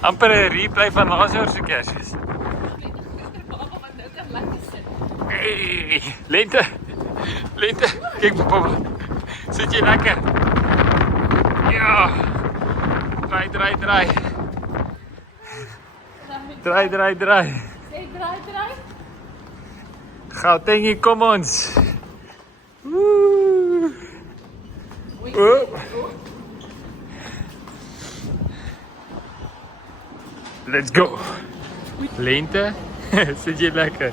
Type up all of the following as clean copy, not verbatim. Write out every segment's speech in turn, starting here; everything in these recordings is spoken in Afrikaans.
Amper 'n replay van laas jaar se Kersfees. Hey, lente. Lente. Kyk papa. Sit jy lekker? Ja. Draai. Draai. Sê draai. Gautengie, kom ons. Woe. Let's go. Lente. Sit jy lekker?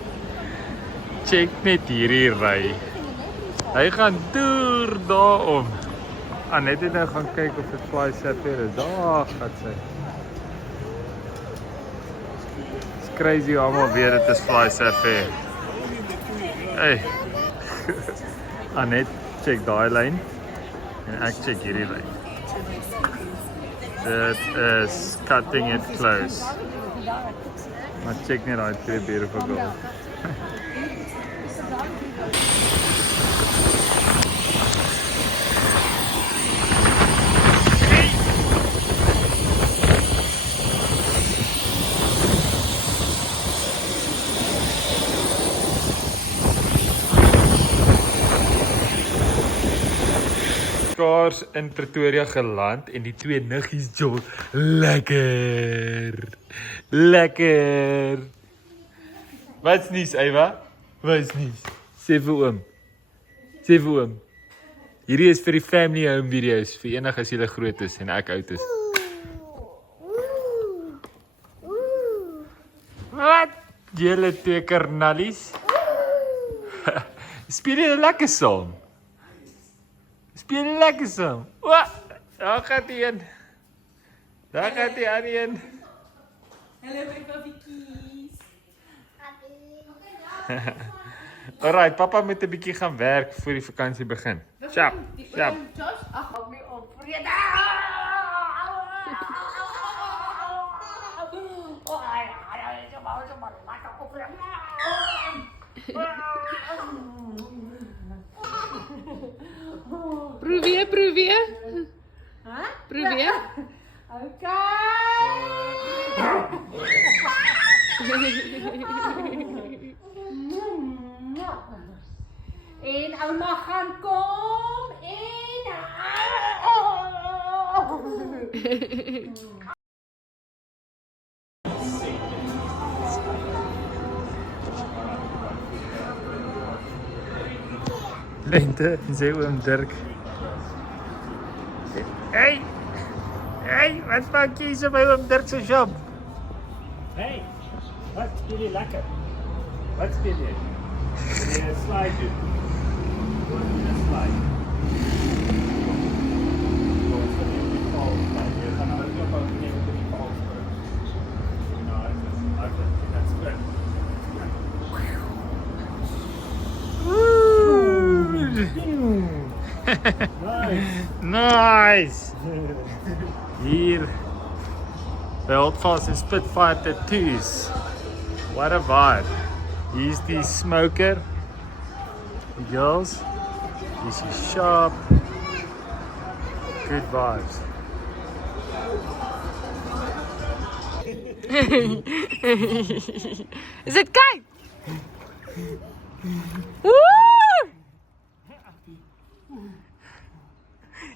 Check net hierdie ry. Hy gaan deur daarom. Net nou gaan kyk of dit Fly Safari is. Daar gaan sy. It's crazy hoe almal weet dit is Fly Safari. Hey. Annette check daai lyn en ek check hierdie lyn. Dit is cutting it close. Maar check net daai twee beautiful girls. Kaars in Pretoria geland en die twee niggies jol lekker. Wat's nuus, Eywa? Wat's nuus? Sê vir oom. Hierdie is vir die family home videos vir enig as julle groot is en ek oud is. Wat? Julle twee karnallies? Speel julle lekker saam? Speel lekker saam. Daar gaat die een. Daar gaat die aan een. Hallo my babiekies. Alright, papa moet 'n bietjie gaan werk voor die vakansie begin. Sjap. Josh, ag, hou my op. Vrede. Probeer. Hæ? Probeer. En ouma gaan kom en Lente, sê oom Dirk. Hey, wat maak jy so by oom Dirk se shop? Hey, wat speel jy lekker? Wat speel jy? Wil jy 'n slide doen? Wil jy 'n slide? Ons gaan net die bal slide. Jy gaan nou op op neem met die bal spring. That's good. Nice. Hier by Holdfast en Spitfire Tattoos. What a vibe. Here's the smoker. The girls. Here's your shop. Good vibes. Is dit kyk?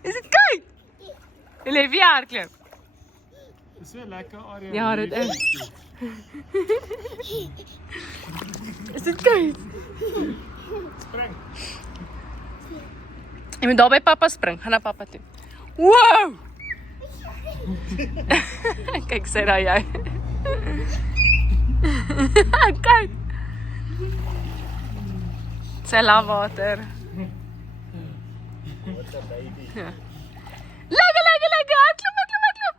Is dit kyk? Jy wie hardloop? Dis so lekker area. Ja, dit is. Is dit kyk? Spring. Jy moet daar by pappa spring, gaan na pappa toe. Wow! Kyk, sê daar jy. Kyk. Sy laat water. Ja. Lekker, hardloop.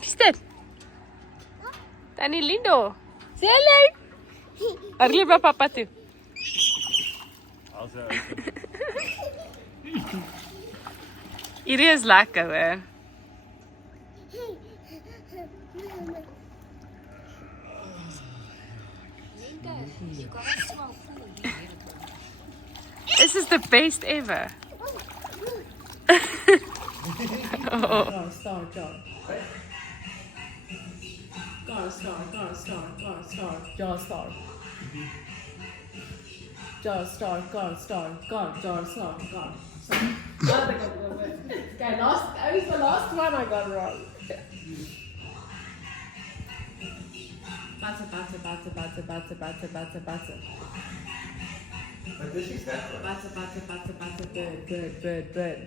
Wie's dit? Tannie Lindo. Sê hallo. Hardloop by pappa toe. Also, Hierdie is lekker, hoor. This is the best ever. Go, star, John. Go, star, go, star, go, star, John, star. John, star, go, star, go, John, star, go. Okay, that was the last one I got wrong. Batter, batter, batter, batter, batter, batter, batter, batter. But this is that one. Batter, batter, batter, batter, bird, bird, bird, bird.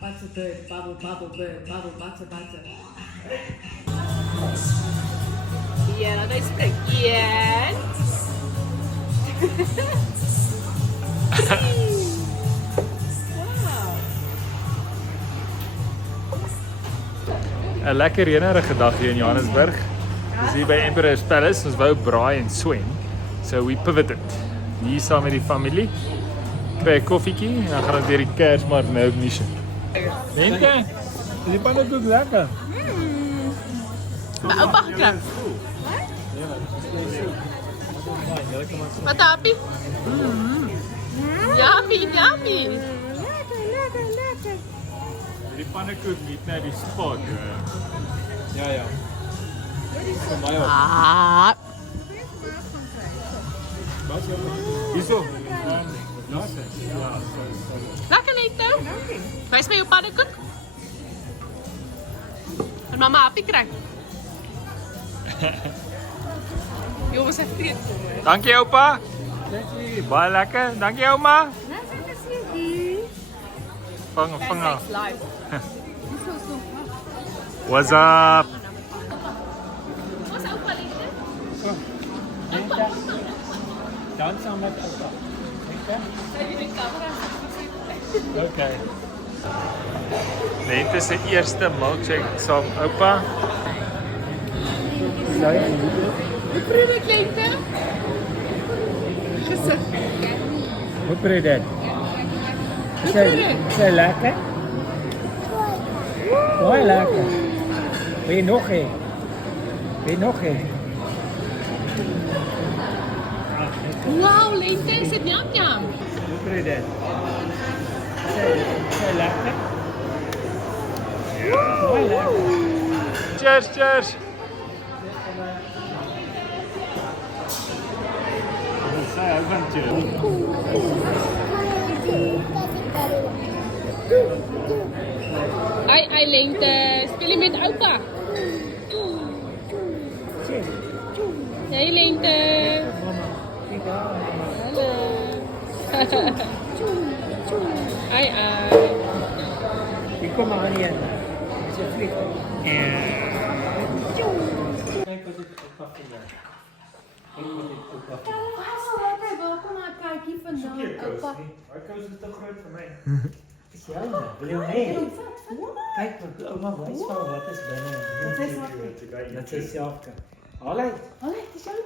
Batter, bird, bubble, bubble, bird, bubble, batter, batter. Ja, dat is het. Ja. Wow. 'n lekker reënerige dag hier in Johannesburg. Dis hier by Emperor's Palace. Ons wou braai en swem. So we pivoted. Hier saam met die familie. Kry 'n koffietjie en dan gaan ons deur die Kersmark nou mission. Lente, die pannekoek lekker. Bij opa geklapt. Wat happy? Yummy, yummy. Die pannekoek niet naar die spot. Ja, ja. Voor mij ook. Ah. Hierso. Lekker Lente. Wijs mij je pannenkoek. En mama happy krijgt. Jongens, even dit. Dankie opa. Baie lekker. Dankie oma. Vang af. Live. What's up? Was opa Lente? Dan samen met opa. Zijn jullie camera? Okay. Lente se eerste milkshake saam oupa. Hoe proef ik Lente? Gezicht. Hoe proef je dat? Is hij lekker? Mooi lekker. Wil je nog een? Wil je nog een? Wauw Lente, is het yum yum. Hoe proef je dat? Is hij lekker? Mooi lekker. Cheers, cheers. Saya ook van cheers. Ai Lente, speel je met opa? Hey Lente. Hallo. Ai. Ik kom maar aan hier. Is je vliegt? Kijk wat ik op vind. Welkom maar kijk hier vandaan. Opa. Maar Koos is toch groot voor mij. Is jou? Wil je mee? Kijk, wat oma wijs van wat is binnen. Dat is zelf. Allee. Allee, het is jou.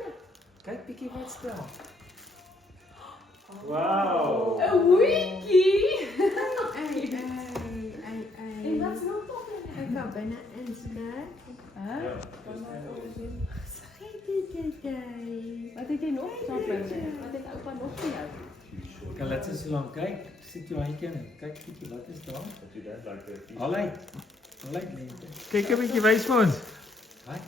Kijk, Pikkie, wat stel. Wauw. Een wiki. En wat is nog op? Ik ga bijna instaan. Wat heb je nog? Wat heeft opa nog voor jou? Kijk, laat eens zo lang. Kijk, zit je handje in. Kijk, Pikkie, wat is dat? Allee. Allee, Lente. Kijk 'n bietjie wys vir ons. Kijk.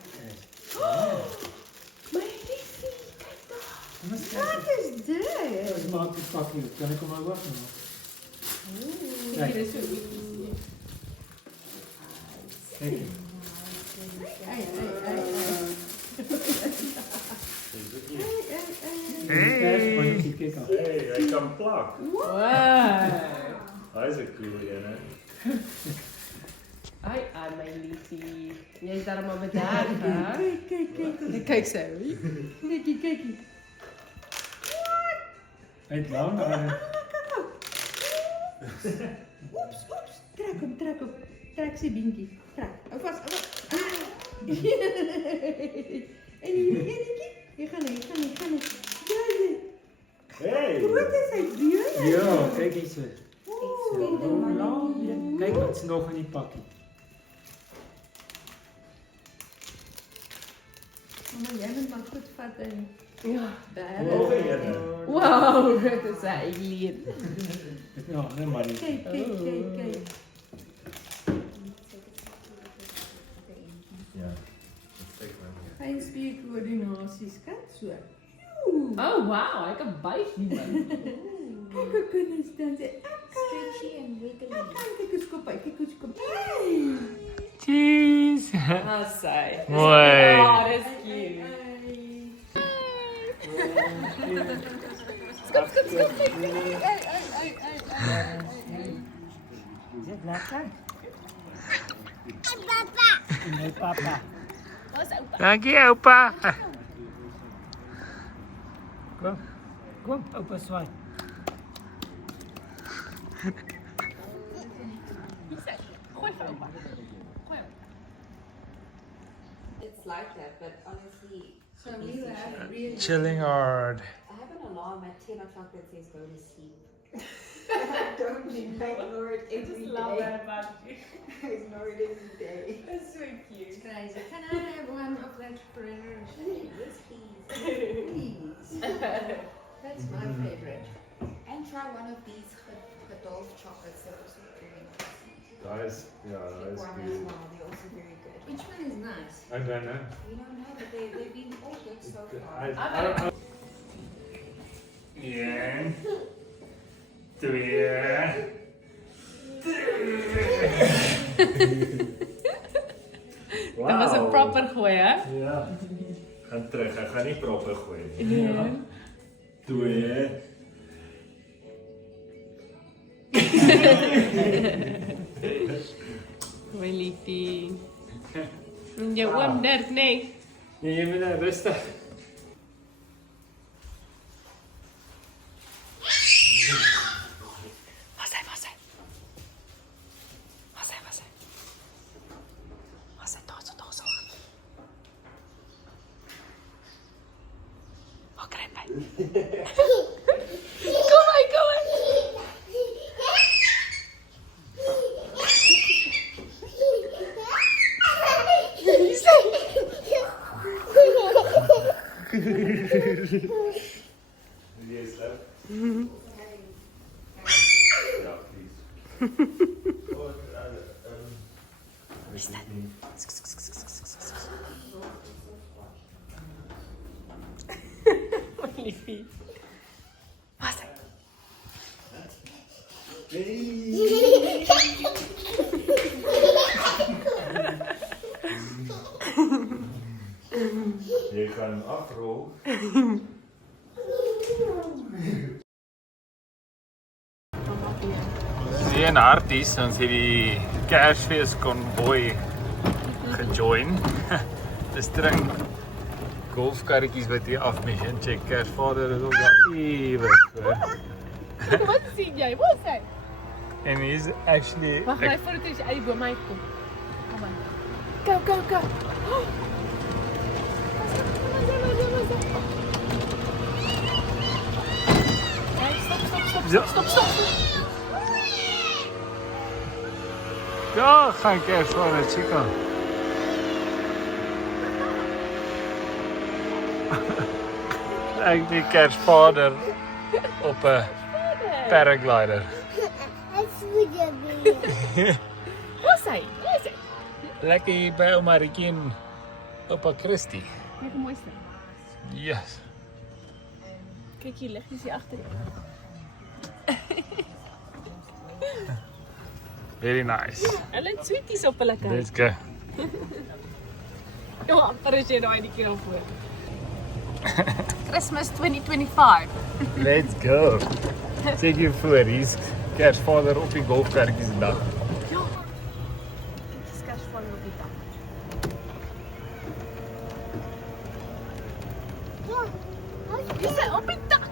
Maar liefie, kijk toch. Wat is dit? Ik maak het pakje. Kan ik hem maar wachten? Kijk, dit is een wiki. Kijk. Hey. Kijk al. Hey, hij kan plak. Wow. Hij is een coole, hè? Ai, mijn liefie. Jij is daar maar bedaard, hè? Kijk. Kijk zo. Kijk. Het lang, maar... Oeps. Trek hem. Trek ze, Binky. Trek. Ook vast. En hier gaan we. Hey! Wat is het? Ja, kijk eens. Kijk wat is nog in die pakje. Maar jij bent maar goed vat in. Ja. Nog een. Wow, dat is een alien. Ja, nee, maar niet. Kijk. Ja. Dat steekt maar niet. Hij spiercoördinatie, skat zo. Oh, wauw. Ik heb buis niet meer. Kijk, hoe kunnen ze dan zeggen? Stretchy and wiggly. Kijk eens kop, kijk eens kop. Cheese. Ah, zij. Mooi. Oh, dat is cute. Is het lekker? Nee, papa. Dankie, opa. Kom, opa zwaai. Gooi voor opa. It's like that, but honestly, So we have really. Chilling hard. I have an alarm at 10 o'clock that says go to sleep. I don't ignore it every day. about you. I ignore it every day. That's so cute. Crazy. Can I have one of that Ferrero? Yes, please. That's my favorite. And try one of these Gedolf chocolates. They're also very nice. Guys, yeah, Pick that's one as good. well. They're also very good. Which one is nice? I don't know. We don't know, but they've been all good so far. I Eén. Twee. Dat was een proper gooi, hè? Ja. Ga terug, hij gaat niet proper gooien. Ja. Twee. Mooi liefie. En je oom Dirk, nee. Nee, je bent rustig. Was hij? Dozo. Oh, krijg mij. Kom maar. Wie is dat? Ja, please. Wie is dat? Mooi liefie. Was hij? Je gaat hem afrollen. Die een artiest, ons het die Kersfees konvooi gejoin. Dis drink golfkarretjies wat hier afmis en check Kersvader is ook daar ewig voor. Wat sien jij? Wat is hij? En he's actually Wacht maar voordat hij uit bij mij komt. Kom maar. Go. Oh. Nee, stop. Ja, gaan Kersvader, chica. Lijkt die Kersvader op een paraglider. Waar is hij? Lekker hier bij oma Rikie en opa Christy. Kijk hoe mooi is dat. Yes. Kijk hier, leg je ze achter je. Very nice. Hulle het sweeties op hulle kant. Let's go. Ja, amper as jy daai die keer al voor. Christmas 2025. Let's go. Zeg je voor, hier's Kersvader op die golfkarretjies vandag. Ja. Dit is Kersvader op die dak. Ja, is hy op die dak?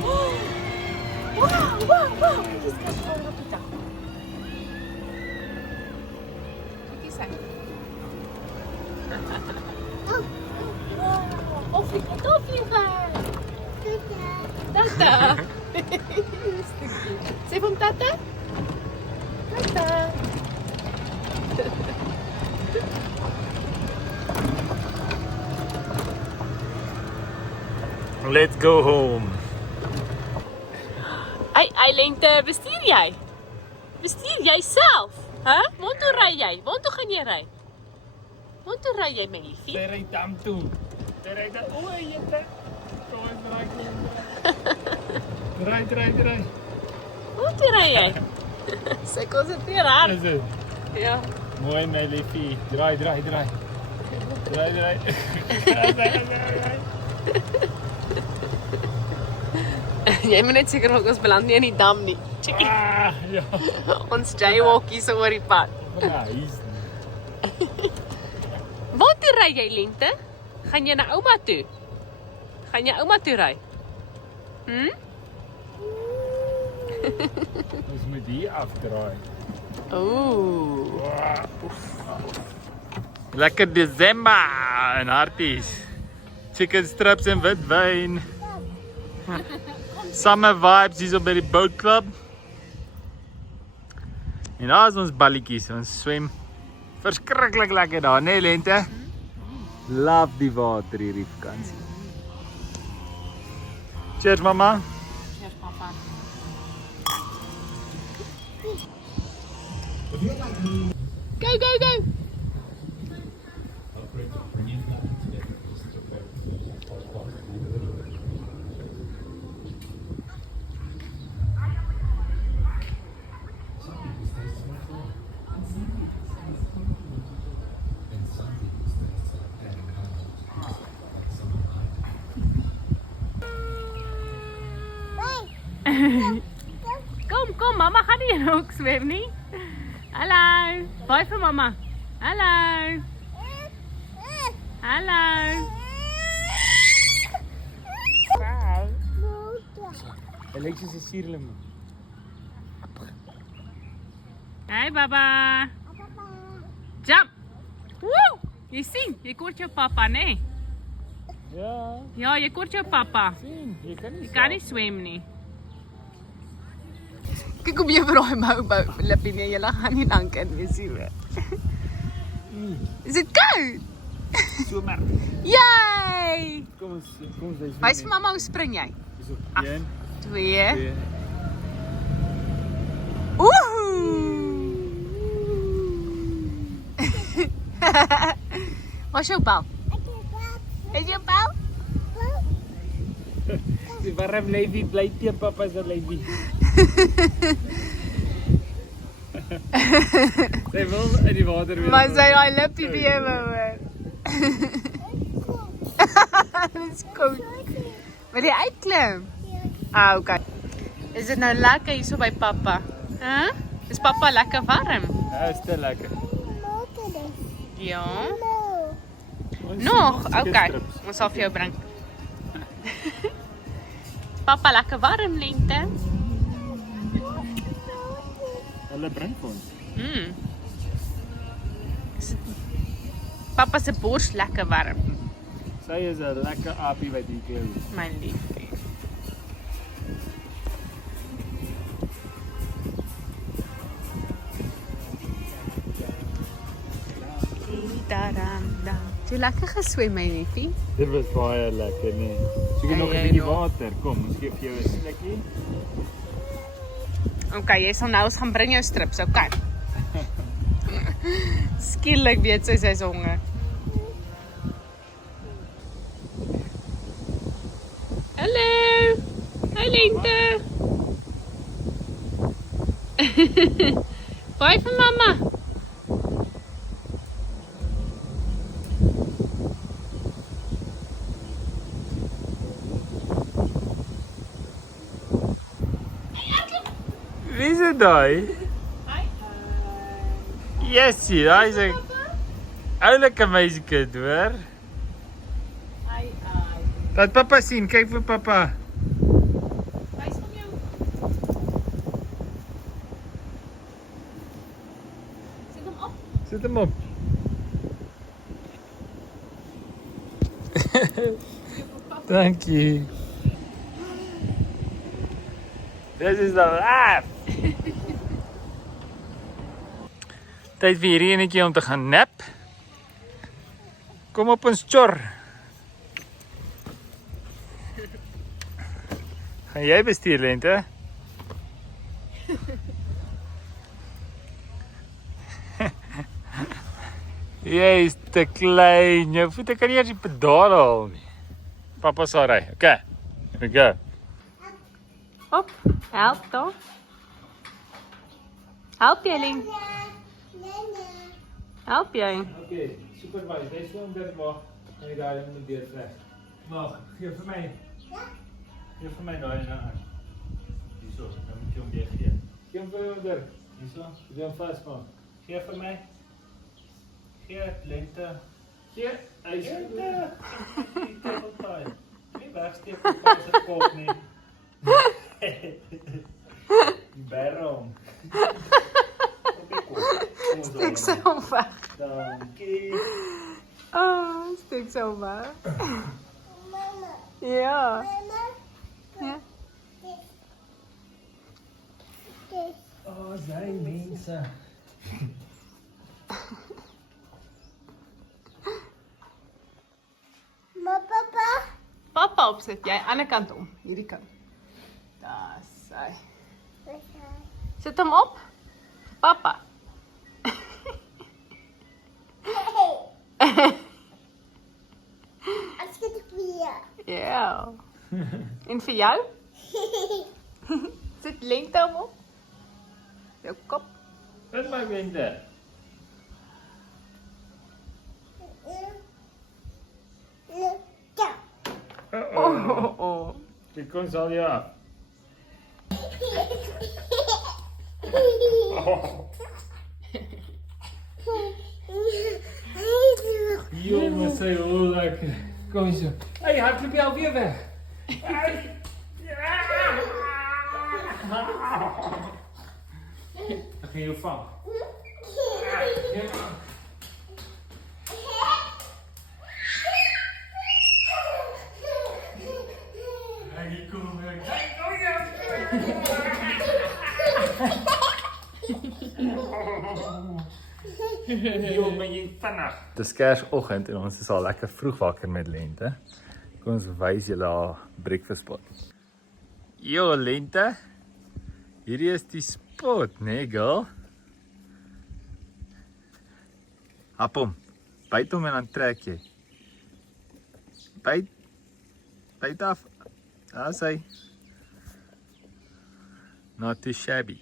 Wow. Dit is Kersvader op die dak. Wat is hy? Opvliegen. Tata. Sê vir hom tata. Tata. Let's go home. Ai Lente, bestuur jy? Bestuur jy self? Hæ? Waartoe ry jy? Waartoe gaan jy ry? Waartoe ry jy, my liefie? Sy ry dam toe. Sy ry daar. O, jette. Kom ons draai. Draai. Waartoe ry jy? Sy konsentreer hard. Is dit? Ja. Mooi my liefie. Draai. Draai. Jy moet net seker maak ons beland nie in die dam nie. Chickie. Ah, ja. Ons jaywalk hier so oor die pad. Nice. Waartoe ry jy, Lente? Gaan jy na ouma toe? Gaan jy ouma toe ry? Ons moet hier afdraai. Ooh. Lekker Desember en harties. Chicken strips en wit wyn. Summer vibes hier so by die boat club. En daar is ons balletjies. Ons swem verskriklik lekker daar, né, Lente? Love die water hierdie vakansie. Cheers, mama. Cheers, papa. Go. Kom, mama gaan nie in ook swem nie. Hallo. Bye vir mama. Hallo. Alexis is sierling. Hey baba. Jump. Woo! Jy sien, jy kort jou papa, né? Ja, Ja, jy kort jou papa. sien, jy kan nie. Jy kan nie swem nie. Kyk hoe jy vir daai bou lippie nee, jy gaan nie dank in wees hier. Is dit koud? So maar. Yay! Kom ons wys. Wys vir mamma hoe spring jy? Dis op 1, 2. 2. Ooh! Wat is jou bal? Is jou bal? Die warm lady bly teen papa se lady. Sy wil in die water weer. Maar sy daai lippie bewe hoor. Dis koud. Wil jy uitklim? Ah, okay. Is dit nou lekker hier so by pappa? Hæ? Is pappa lekker warm? Ja, is te lekker. Ja. Ons Nog? sien Okay. strips. Ons sal vir jou bring. Pappa lekker warm Lente. Hulle bring vir ons. Pappa se bors lekker warm, Sy is 'n lekker aapie wat hier klou. my liefie. Jy lekker geswem my liefie? Dit was baie lekker, nee. So jy nog Hey, in die nog. water. Kom, ons gee vir jou 'n slukkie. Okay, jy sal nou ons gaan bring jou strips, okay? Skielik weet sy's honger. Hallo. Hi Lente. Bye vir mamma. Wie is dit daai? Jessie, daai is 'n oulike meisiekind, hoor. Laat pappa sien, kyk vir pappa. Wys hom jou. Sit hom op. Sit hom op. Dankie. This is the life. Tyd vir hierdie enetjie om te gaan nap. Kom op ons chor. Gaan jy bestuur, Lente? Jy is te klein. Jou voete kan nie eers die pedaal haal nie. Papa sal ry. Okay. Here we go. Op, help toch? Help jy, Lien? Help jy? Okay, supervise. Jy swem dit maar. En jy daar in die deur trek. Maar gee vir my. Gee vir my daai nou aan. Hierso, dan moet jy hom weer gee. Gee hom vir jou der. Hierso, jy hom vasmaak. Gee vir my. Gee Lente. Gee. Hy is goed. Nie wegsteek op sy kop nie. Die bærom. Steek sy hom weg. Dankie. Oh, steek sy hom weg. Ja. Ja. Oh, sy mense. Papa opsit, jy ander kant om, hierdie kant. Daar sy. Sit hom op. Papa. Ja. En vir jou? Sit Lente hom op. Jou kop. Wat my Lente? Oh. Dit kom sal jy af. Jongen, sy hoe lekker. Kom so. Hey, hardloop jy alweer weg? Ek gaan jou vang. Het is kersoggend en ons is al lekker vroeg wakker met Lente. Kom ons wys julle haar breakfast spot. Yo Lente. Hierdie is die spot, nee girl. Hap hom. Byt hom en dan trek jy. Byt af. Daar is hy. Not too shabby.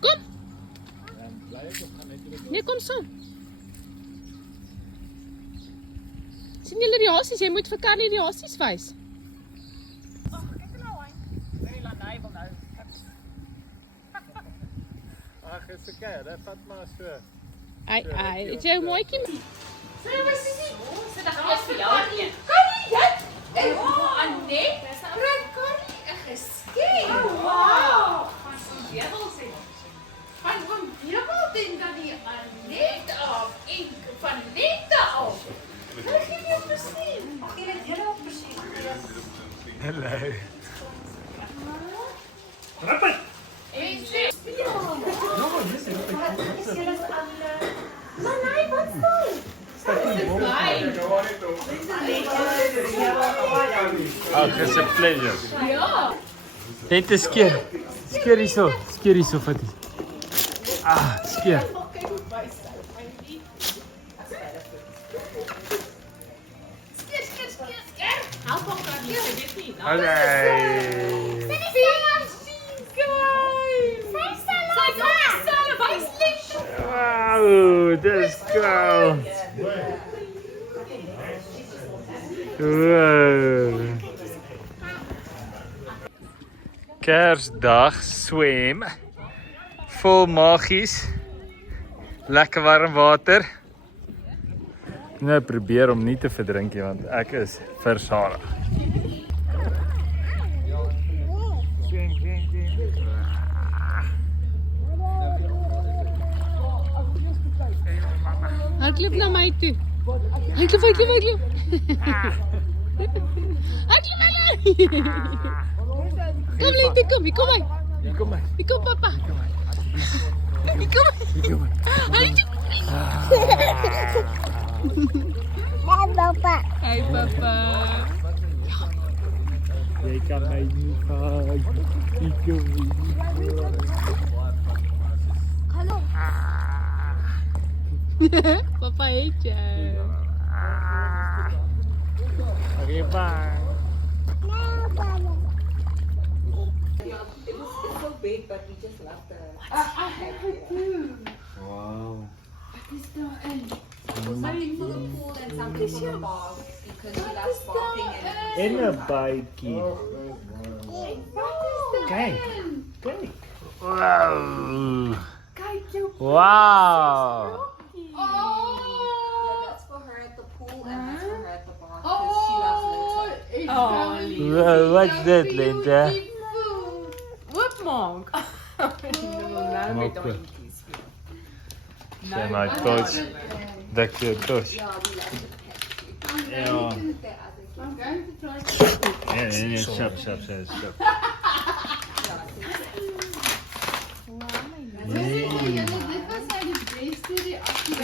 Kom. Nee, kom so. Sien julle die hasies? Jy moet vir Carly die hasies wys. Ag, kyk nou aan. Nee, Lanai wil nou. Ag, is okay, dit vat maar so. Ai, het jy 'n mooitjie? Sê my sussie. Sit dan eers vir jou een. Carrie, dit. Anet. Kry Carrie 'n geskenk. Oh, wow. Van so jewels sê. Van jewel ding dan die Anet af en van Lente af. Wat gee jy presies? Ag, jy het hele op presies. Hallo. En sê, ja. No, dis is Is julle aan Ag, it's a pleasure. Lente, skeer. Skeer hierso, Fatty. Ah, skeer. Okay. Wow, dis cool. Wow. Kersdag swem. Vol magies. Lekker warm water. Nou probeer om nie te verdrink nie want ek is versadig. Hardloop naar mij toe. Hardloop. Hardloop. Kom Lente, kom. Hier kom hy. Hier kom papa. Hier kom hy. Hey papa. Jy kan my nie vat. Ek kom Papa heet jou. Okay, bye. It's so big, but we just love the. I have her too. Wow. Something for the pool and something for the bog because she loves bogging and. En 'n bytjie. Kyk. Wow. Kijk jou. Wow. Yeah, that's for her at the pool and that's for her at the bog because she loves litter. Wow, what's that, Lente? Wat maak? Nou met Maak. hondjies. Sy my tots. Dik jou tots. Yeah, we love the pet. Ja. The other kids. I'm going to try. Nee, stop. Dit was nou die beste reactie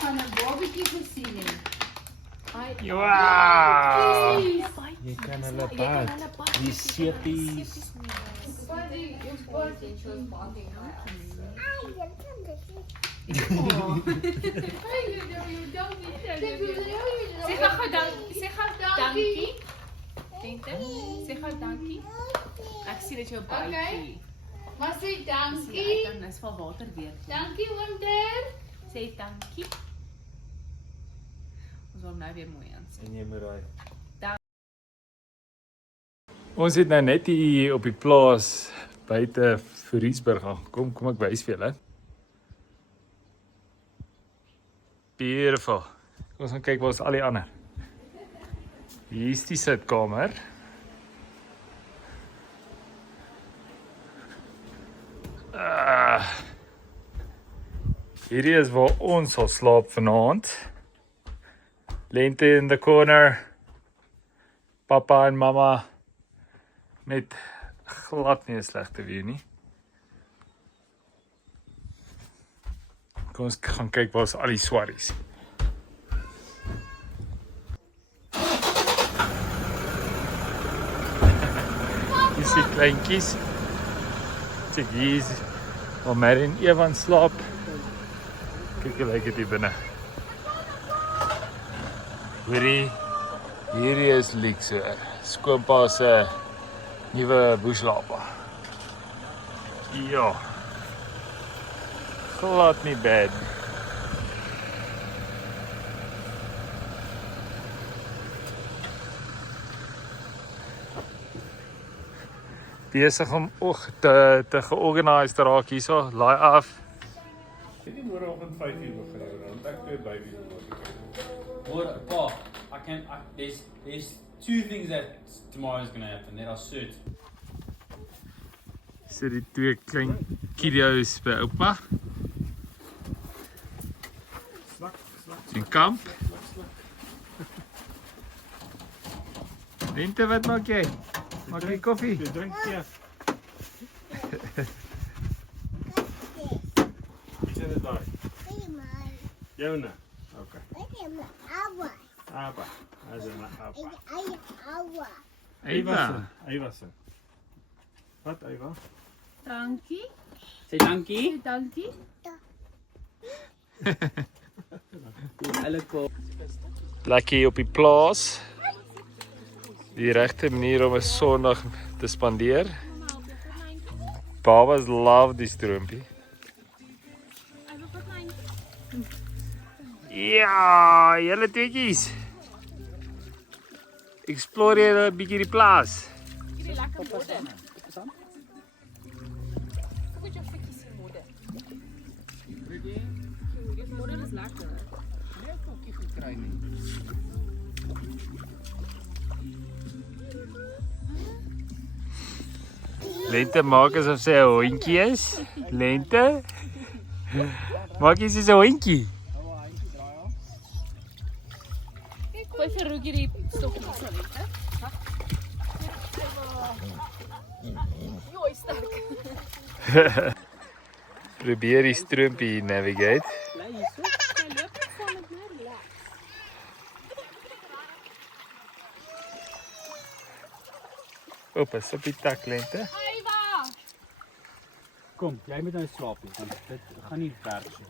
van 'n babatjie gesien het. Wow. Jy kan hulle bad. Die sepies. And she was bogging her ass. Zeg gou dankie. Zeg gou dankie. Lente, zeg gou dankie. Ek sien dit jou baie. Maar sê Ek dankie. kan dis van water weer. Dankie Wonder. Sê dankie. Ons word nou weer mooi aan. En jy moet raai. Dank. Ons het nou net hier op die plaas buite Vriesburg aangekom. Kom ek wys vir julle. Beautiful. Ons gaan kyk waar is al die ander. Hier is die sitkamer. Hierdie is waar ons sal slaap vanaand. Lente in the corner. Papa en mama met glad nie 'n slegte view nie. Kom ons gaan kyk waar is al die swarries. Hier is die kleintjies. Check hier is waar Mary en Evan slaap. Kyk hoe lyk dit hier binne. Hierdie is luxe. Skoonpa se nuwe buslapa. Ja. Glad nie bad. Besig om te georganiseerd te raak hierso. Laai af. Ek het môreoggend 5:00 begin, want ek twee babies moet. Lord, Pa, there's two things that tomorrow is going to happen that are certain. So die twee klein kiddo's by oupa. In kamp. Lente, wat maak jy? Maak jy koffie? Jy drink tee. Wie sê dit daar? Joune. Okay. Abba. Hij zei maar Abba. Eva. Eva zo. Wat, Eva? Dankie. Say dankie. Dankie. Lekker hier op die plaas. Die regte manier om 'n Sondag te spandeer. Babas love die stroompie. Ja, julle tweetjies. Explore julle 'n bietjie die plaas. Lente maak asof sy 'n hondjie is. Lente. Maak jy soos 'n hondjie? Gooi vir Roekie die stokkie sal hê, hè? Joi, sterk. Probeer die stroompie navigate. Pas op die tak, Lente. Kom, jy moet nou slaap nie. Want dit gaan nie werk so.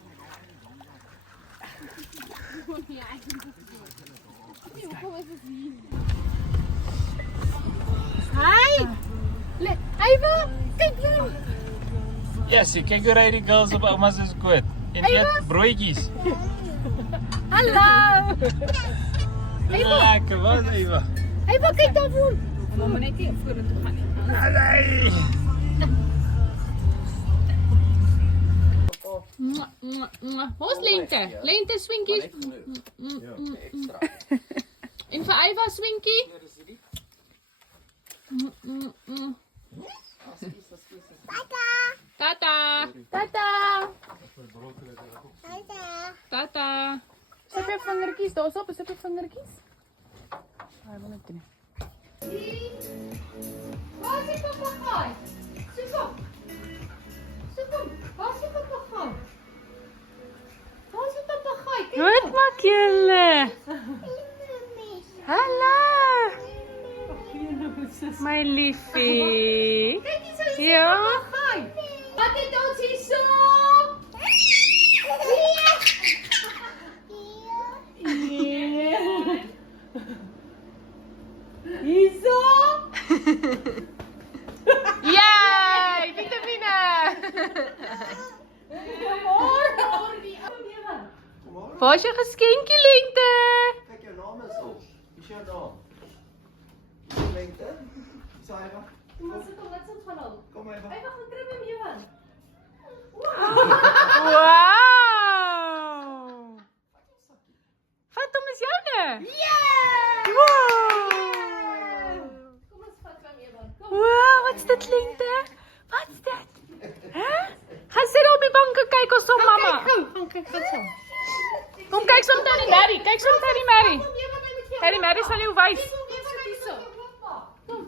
Hi! Eva, kyk nou. Yes, kyk hoe ry die girls op ouma se skoot. En eet broodjies. Hallo. Lekker, wat Eva? Eva, kyk daarvoor. Mamma net nie vorentoe gaan nie. Alai. Hoes Lente. Lente swinkies. En vir Eva swinkie. Tata. Tata. Tata. Sit jou vingertjies daarop, sit jou vingertjies. Hy wil net doen. Waar is die papegaai? Soek hom. Soek hom. Waar is die papegaai? Waar is die papegaai? Kyk Wat maak julle? Hallo. My liefie. Kyk hier, so is die Ja. papegaai. Wat het ons hier so? Hierso? Yay, vitamine. Waar is jou geskenkie Lente? Kijk, jouw naam is op. Wie is jouw naam? Lente? Is Eva? Kom maar sit hom, laat ons gaan hom. Kom Eva. Hy gaan kry met Ewan. Wow. Vat hom is joune. Yeah! Wow. Kom ons vat van Ewan. Kom. Wow, wat's dit Lente? Wat's dit? Hè? Gaan sit op die bank en kyk ons op mamma. Gaan kyk wat so. Kom kyk soms Tannie Mary, kyk soms Tannie Mary. Tannie Mary sal jou wys.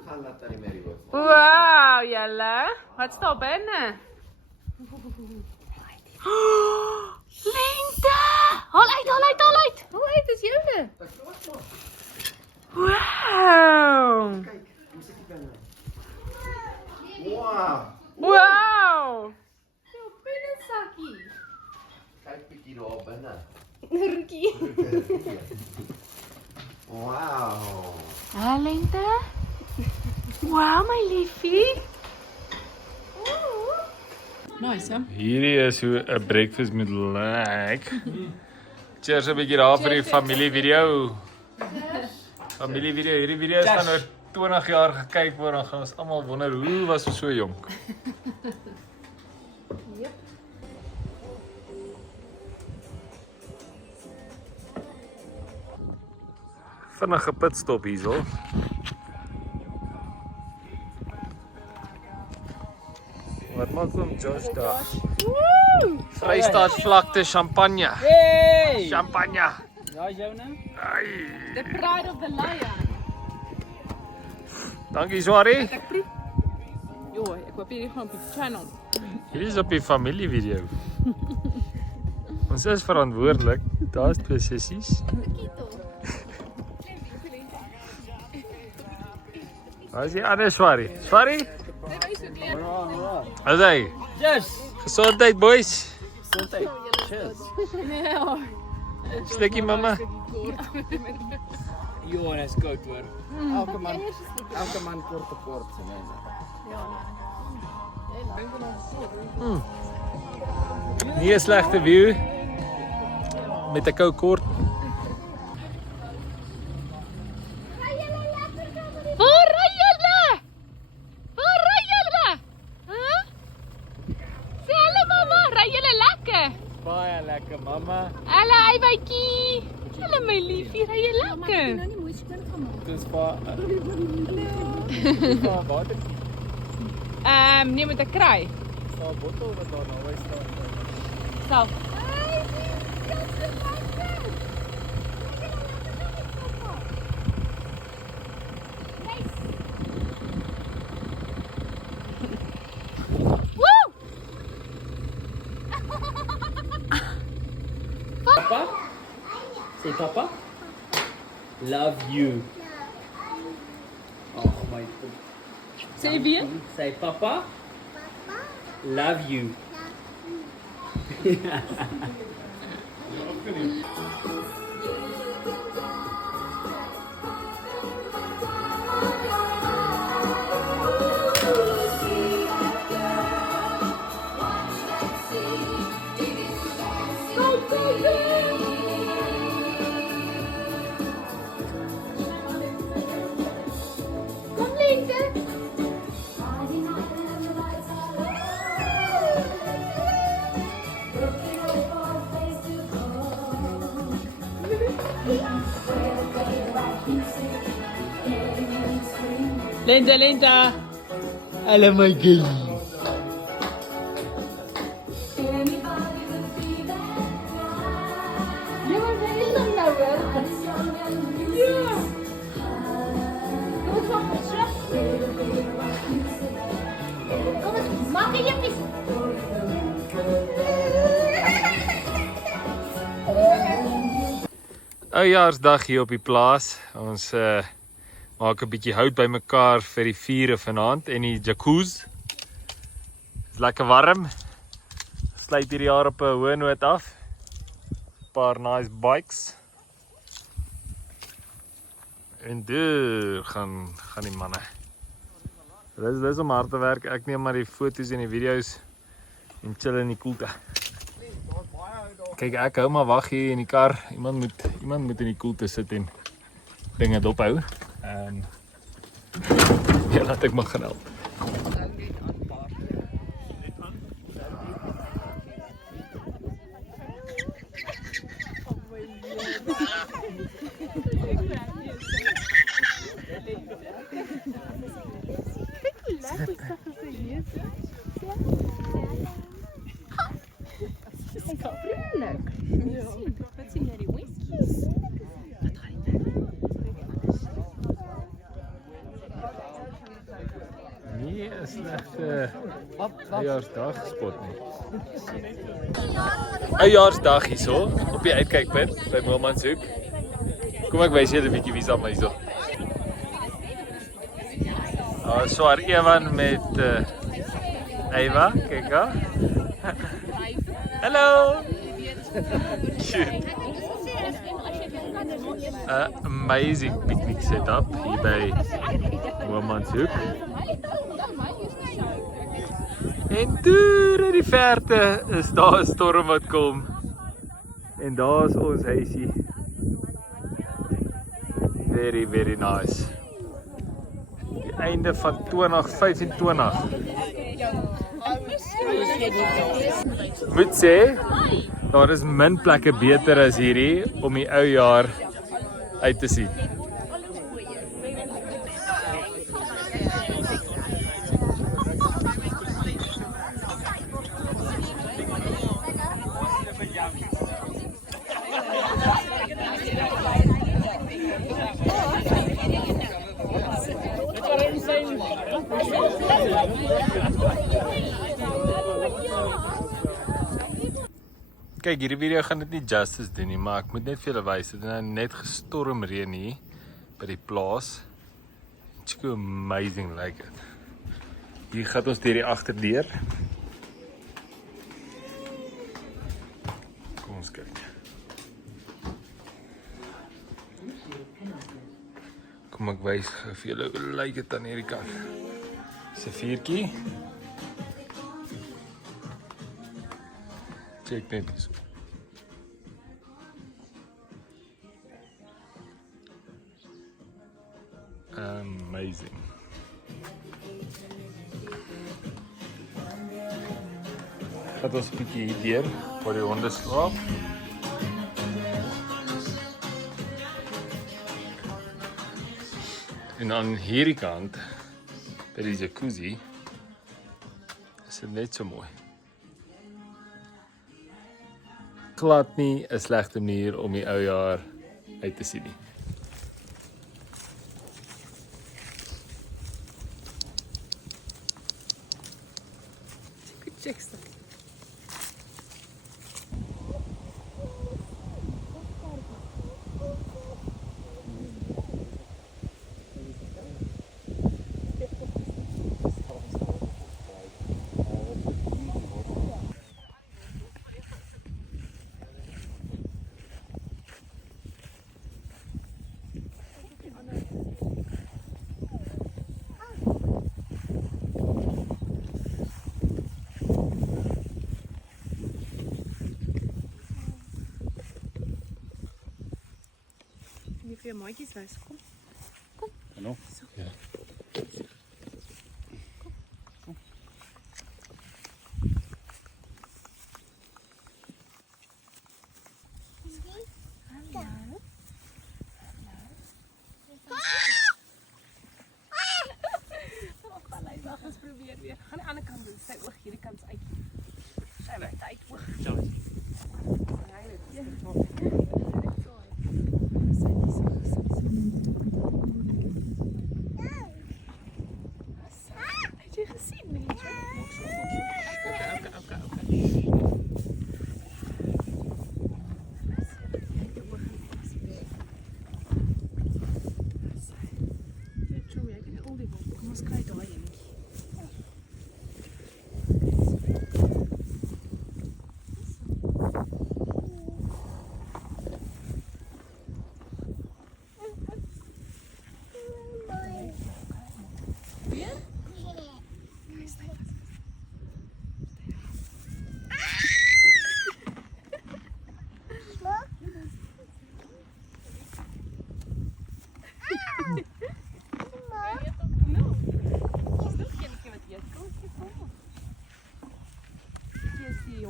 Gaan laat daar die Mary word. Wow, julle. Wat's daar binne? Oh, Lente! Haal uit, haal uit, haal uit. Haal uit, dis joune. Wow. Kijk, hoe zit die binnen? Wow. Wow. Jou binnensakkie. Kijk bietjie daar binnen. Roekie. Wow. Ha, Lente? Wow, my liefie. Nice, hè? Hierdie is hoe 'n breakfast moet lyk. Cheers 'n bietjie daar vir die familievideo. Familievideo, hierdie video gaan oor 20 jaar gekyk word en gaan ons almal wonder hoe was ons so jonk. Vinnige pitstop hierso. Wat maak hom Josh daar? Vrystaat vlakte champagne. Hey! Champagne. Ja, is jou nou? Ai. The pride of the lion. Dankie Swarie. Jo, ek hoop hierdie gaan op die channel. Hierdie is op die familievideo. Ons is verantwoordelik. Daar's twee sissies. Waar is die ander Swarrie? Swarrie? Wat is hy? Yes! Gezondheid, boys. Something. Cheers. Slikkie, mama. Johan is koud hoor. Elke man kort op kort. Nie 'n slegte view. Met 'n koue kort. Waar ry julle? Waar ry julle? Huh? Sê hallo mamma, ry julle lekker? Baie lekker, mama. Hallo eiwitjie. Hallo my liefie, ry jy lekker? Dis baie water. Nee, met 'n kry. Daar bottel wat daar naby staan. Sal. Papa? Say Papa? Love you. Oh my God. Sê weer. Say Papa? Love you. Linda. Hello my girl. Oujaarsdag hier op die plaas. Ons maak 'n bietjie hout bymekaar vir die vure vanaand en die jacuzzi. Is lekker warm. Sluit hierdie jaar op 'n hoë noot af. Paar nice bikes. En deur gaan die manne. Dis om hard te werk. Ek neem maar die foto's en die video's en chill in die koelte. Kyk, ek hou maar wag hier in die kar. Iemand moet in die koelte sit en dinge dophou. Ja, laat ek maar gaan help. Nie 'n slegte Oujaarsdag spot nie. Oujaarsdag hierso op die uitkykpunt by Moelmanshoek. Kom ek wys julle 'n bietjie wie's almal hierso. Swaar Ewan met Eva, kyk daar. Hallo. Cute. Amazing picnic setup hier by Moelmanshoek. En deur in die verte is daar 'n storm wat kom. En daar's ons huisie. Very, very nice. Die einde van 2025. Moet sê, daar is min plekke beter as hierdie om die ou jaar uit te sien. Kyk, hierdie video gaan dit nie justice doen nie, maar ek moet net vir julle wys, dit het nou net gestorm reën hier by die plaas. So amazing like it. Hier gaan ons deur die agterdeur. Kom ons kyk. Kom ek wys gou vir julle hoe lyk dit aan hierdie kant. Dis 'n vuurtjie. Check net hierso. Amazing. Gaat ons 'n bietjie hier deur waar die honde slaap. En aan hierdie kant by die jacuzzi is dit net so mooi. Glad nie 'n slegte manier om die ou jaar uit te sien nie. Vir jou maatjies wys. Kom. Hallo. Ja. Wag, ons probeer weer. Gaan aan die ander kant doen. Sy oog hierdie kant uit. Sy moet uit oog. Het jy gesien, mens? Kom ons kry daai een.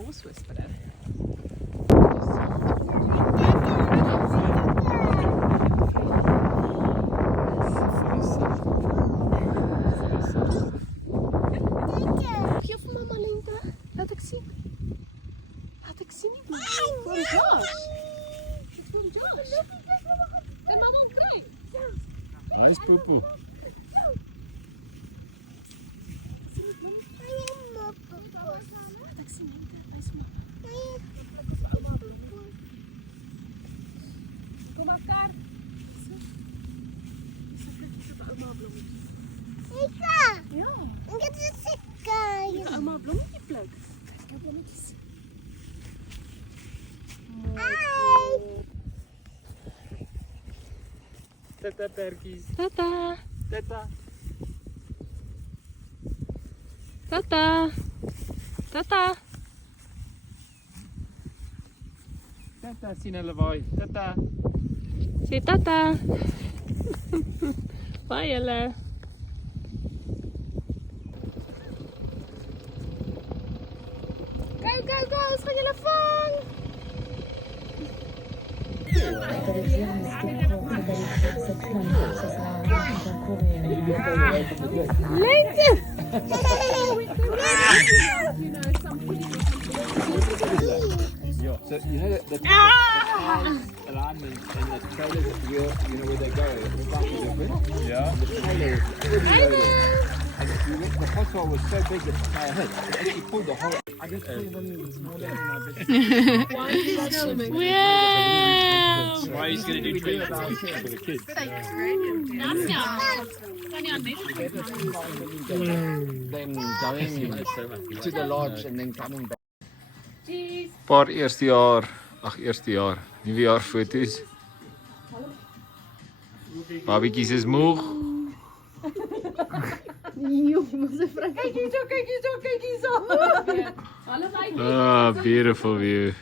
Horse whisperer. Geef mama lente. Laat ek sien. Laat ek sien nie. Kom Josh. Kom Josh. Kan mama hom kry? Nice poepie. Ouma blommetjie pluk. Kyk nou blommetjies. Tata perkies. Tata. Tata. Tata. Tata. Tata sien hulle waai. Tata. Sê tata. Bye julle. Go, go, go, ons gaan julle vang. Lente. Yeah. So you know the alignment and the trailers, you know where they go. The buses are good. Ja. The trailers wouldn't go there. And you look, the hotspot was so big that I hit. It actually pulled the whole. I just pulled them in smaller than my bit. Wow. Why he's going to do 20 for the kids. Then going to the lodge and then coming back. Paar eerste jaar, nuwejaar foto's. Babietjies is moeg. Ah, beautiful view.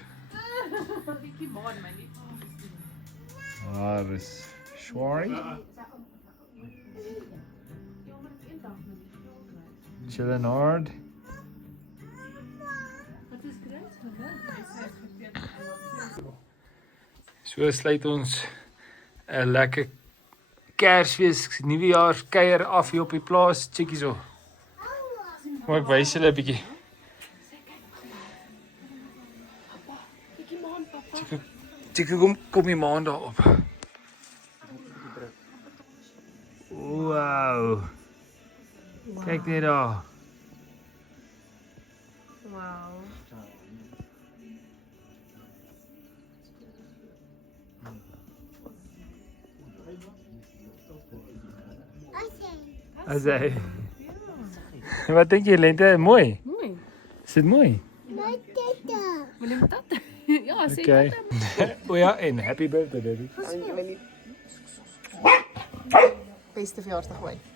Daar is Shwari. Chilling hard. So sluit ons 'n lekker Kersfees nuwejaarskuier af hier op die plaas. Checkie so. Kom ek wys julle 'n bietjie. Chickie kom die maan daarop. Wow. Kyk net daar. Wow. Asai. Wat dink jy, Lente? Mooi? Mooi. Is dit mooi? Wil jy met dat? Ja, sê Okay. O ja, en happy birthday, baby. Beste verjaarsdag ooit.